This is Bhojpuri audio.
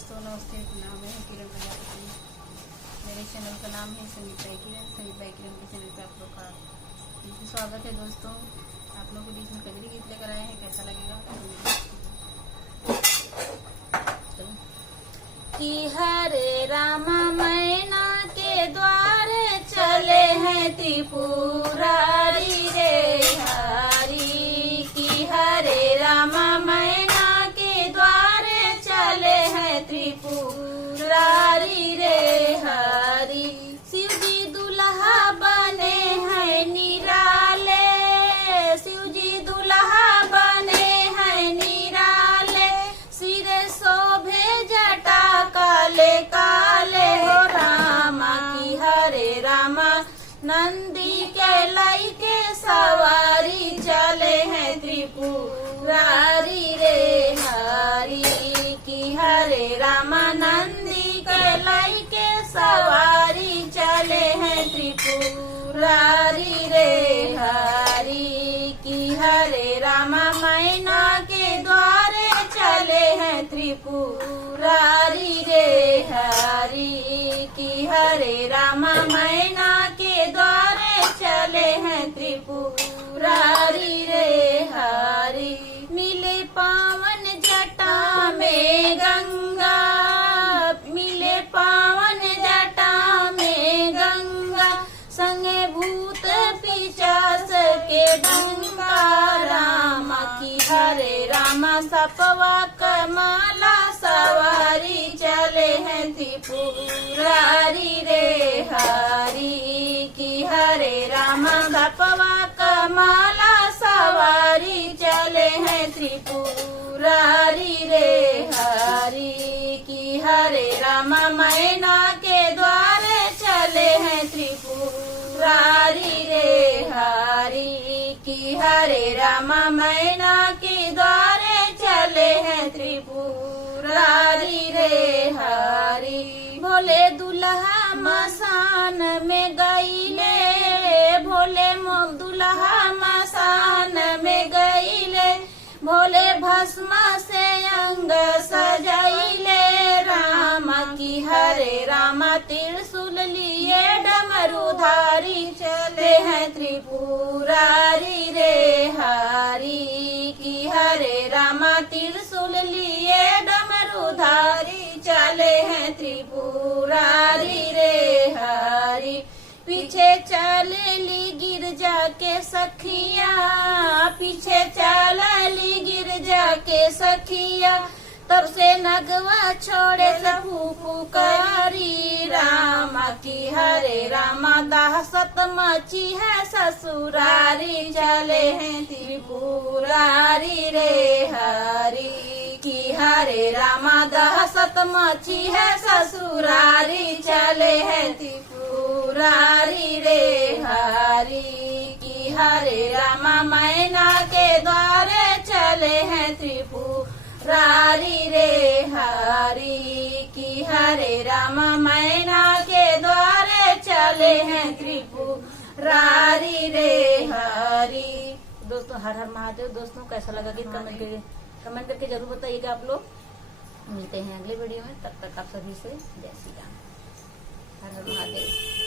दोस्तों नमस्ते, नाम है किरण प्रजापति। मेरे चैनल का नाम है संगीत बाई किरण के चैनल पे आप लोग का स्वागत है। दोस्तों आप लोग के बीच में कजरी गीत लेकर आए हैं, कैसा लगेगा? कि हरे रामा मैना के द्वार चले हैं त्रिपुरारी रे हरी। कि हरे रामा मैना के द्वार चले हैं त्रिपुरारी रे हरी। शिव जी दुल्हा बने हैं निराले, शिव जी दुल्हा बने हैं निराले। सिरे शोभे जटा काले काले हो रामा। की हरे रामा नंदी के लाई के सवारी चले हैं त्रिपुरारी रे हरी। की हरे रामा नंदी के लाई के सवारी चले हैं त्रिपुरारी रे हरी। की हरे रामा मैना के द्वारे चले हैं त्रिपुरारी रे हरी। की हरे रामा मैना के द्वारे चले हैं त्रिपुरारी रे हरी। मिले पावन जटा में गंगा, मिले पावन जटा में गंगा। संगे भूत पिशाच के डंका रामा। की हरे रामा सपवा कमाला सवारी चले हैं त्रिपुरारी रे हरी। की हरे रामा सपवा कमाला सवारी चले हैं त्रिपुरारी रे हरी। की हरे रामा मैना के द्वारे चले हैं त्रिपुरारी रे हरी। की हरे रामा मैना के द्वारे चले हैं त्रिपुरारी रे हरी। भोले दुल्हा मसान में गईले, भोले दुल्हा मसान में गईले। भोले भस्म से अंग सजाइले रामा। की हरे रामा त्रिशूल लिए डमरूधारी चले हैं त्रिपुरारी रे हरी। की हरे रामा त्रिशूल लिए डमरूधारी चले हैं त्रिपुरारी रे हरी। पीछे चलेली गिरजा के सखिया, पीछे चलेली गिरजा के सखिया। तब से नगवा छोड़े पुकारी रामा। की हरे रामा दहशत मची है ससुरारी चले हैं त्रिपुरारी रे हरी। की हरे रामा दहशत मची है ससुरारी चले हैं त्रिपुरारी रे हरी। की हरे रामा मैना के द्वारे चले हैं त्रिपुरारी रे हरी। की हरे रामा मैना के द्वारे चले हैं त्रिपुरारी रे हरी। दोस्तों हर हर महादेव। दोस्तों कैसा लगा गीत कमेंट करके जरूर बताइएगा आप लोग। मिलते हैं अगले वीडियो में, तब तक आप सभी से जय श्री राम। हर हर महादेव।